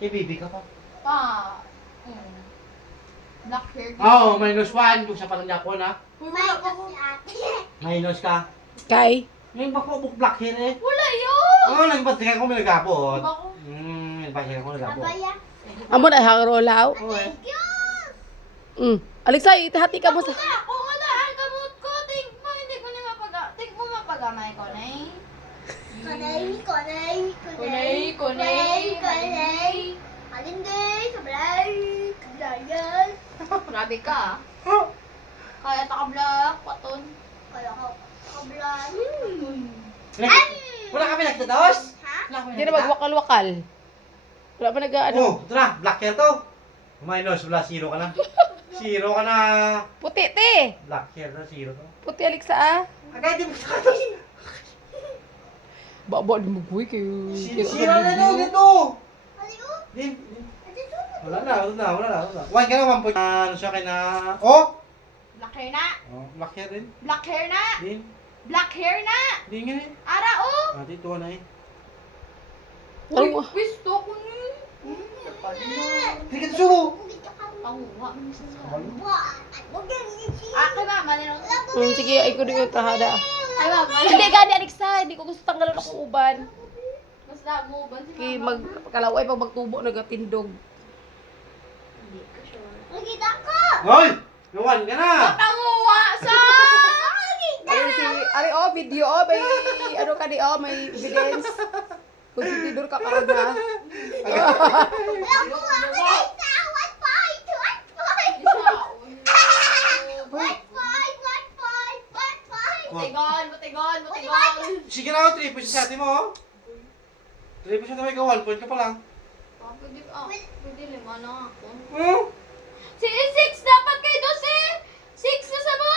Baby ka pa. Pa. Black hair. Oo, -1. Yung sa Paranaque na. Wala ako. Minus ka. Kay? Yung bako buk black hair eh. Wala yun. Oo, nagbatikan ko may nagapot. Bako. Nagbatikan ko nagapot. Abaya. Amo na hangro law. Thank you. Alexa, itahati ka mo sa... Ako nga daan kamot ko. Think mo, hindi ko na mapaga. Think mo mapagamay ko na eh. Kunay. Alinday, sablay. Kablayan. Grabe ka ah. Kaya ta kablak, paton. Kaya ka kablak. Wala kami nagtataos? Ha? Wala kami Hindi na magwakal-wakal. Wala pa nag-ano. Oh, ito na, black hair to. Minus, wala, 0 ka na. 0 ka na. Puti, te. Black hair na, 0 to. Puti, Alexa, ah. Agay, di mo sa to. Baba, di mo buhay kayo. 0 na to, dito. Din. Wala na. One ka na, 1 point. Ano siya kay na... Oh! Black hair na. Oh, black hair din. Black hair na. Din. Black hair na. Din nga eh. Ara oh. Ah, dito na eh. Uy, Ano? gusto ko ni. Hindi ka sumo. Tawa mo sa Ako ba, manilong. Sige, ay ko din yung trahada. Ay ba, Hindi, gani, Alexa. Hindi ko gusto tanggalon akong uban. mas lamo ba si Kaya mama? magkalaway pag magtubo, nagatindog. Hindi ko sure. Nakita ko! Hoy! Nawan ka na! Patanguwa sa! Ayun si, video, may, ano ka di, may evidence. Kung si Tidor ka karoon na. Butigon. Sige na ako, 3 points sa atin mo oh. 3 points sa may ka, 1 point ka pa lang. Pwede lima na ako. Hmm? Si 6 dapat kay 12! 6 na sa mo!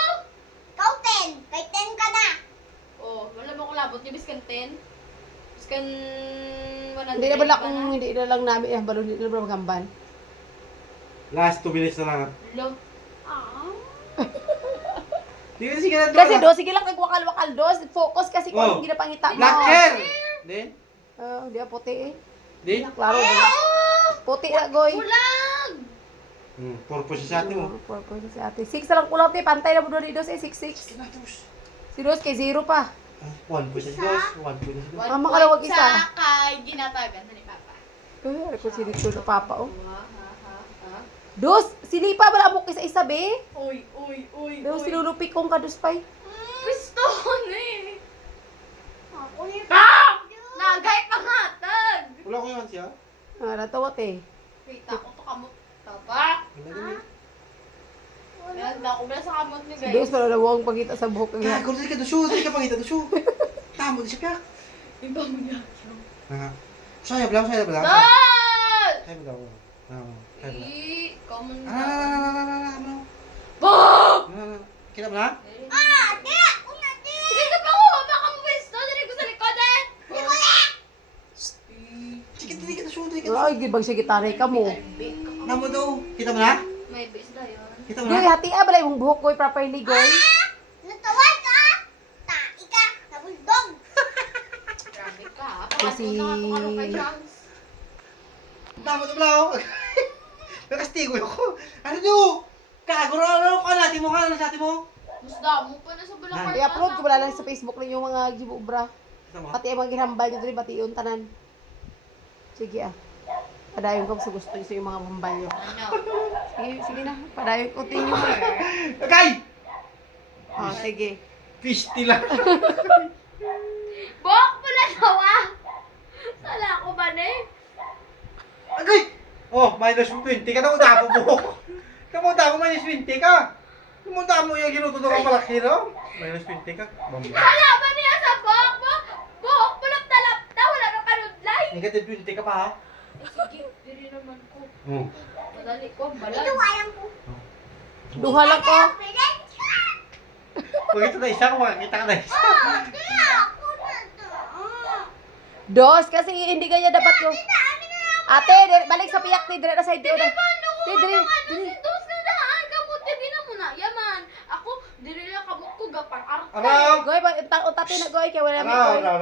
Ikaw 10! Kay 10 ka na! Oh, wala mo ko labot. Di biskan 10? Biskan 100. Hindi na bala kung hindi na lang namin, balon hindi na ba magamban. Last 2 minutes na lang. Lo. Ah. Sige na. Kasi sige lang nagwakal-wakal, focus kasi kung Oh. anong ginapangita mo. Black hair! Din? Hindi na puti eh. Din? Klaro din. Puti na, goy. Kulang! Purpose sa atin mo. Purpose si ate. 6 na lang kulang, te. Pantay na mo doon dito sa 6-6. Sige na, tos. Si Dos kay 0 pa. 1 point sa dos, 1 point sa dos. Ah, makalawag isa. Sa kay ginatagan sa ni Papa. Ano ko si dito na papa, oh. Ha. Dos, silipa ba mo kisa isa, be? Uy. Dos, sinulupik kong kaduspay. Gusto ko na eh. Ako yung... Ah! Nagay pangatag! Wala ko yan siya. Natawat eh. Wait, ako to kamot. Taba? Yan, ako ba sa kamot ni Si guys? Dos, wala na mo ang pagkita sa buhok. Kaya, kung ka dusyo, hindi ka pangita dusyo. Tamo, di siya piyak. Iba mo niya. Sayap lang. Dad! Sayap daw. Sayap daw. Common Ano? Bok! Kita mo na? Sige ka pa ko! Baka mo pwesto! Dali ko sa likod eh! Sige, hindi ka dusyo. Ay, gibang siya gitaray ka mo. Tamo daw. Kita mo na? May base na yun. Kita mo Goy, na? hati balay mong buhok, goy, properly, goy. Natawag ka! Tai ka! Nabuldog! Grabe ka. Kasi- Pakatulong ako kay Chance. Tamo daw. Nakastigo ako. Ano nyo? Kaguro ka natin mo ka sa atin mo. Mas damo pa na sa Bulacan. I-upload ko wala lang sa Facebook ninyo mga gibubra. Kita mo? Pati ang mga ginambal nyo doon, pati yung tanan. Sige Padayon ko sa gusto nyo sa yung mga bambal nyo. Ano? Sige na. Padayon ko tinyo. Okay! Sige. Pishti lang. Bok! Pala nawa! Sala ko ba na eh? Agay! Oh, minus 20 ka na uda po buhok. Kamunta mo minus 20 ka. Kamunta mo yung ginututo kang malaki, no? Minus 20 ka. Bamba. Hala ba niya sa bok? Bok! Pulap-talap-ta! Wala ka kanudlay! Negative 20 ka pa, ha? Sige, diri naman ko. Oo. Madali ko, balag. Ito walang po. Duha lang ko. Kung ito na isa, kung makakita ka na isa. Kaya ako na to. Dos, kasi hindi ganyan dapat yung... Ate, balik sa piyak ni dire na side yun. Paano ko Dire. dos na daan? Kamot ka din mo na. Yaman. Ako, diri lang kamot ko gapang. Araw! Goy, utate na goy, kaya wala may Araw, goy. araw,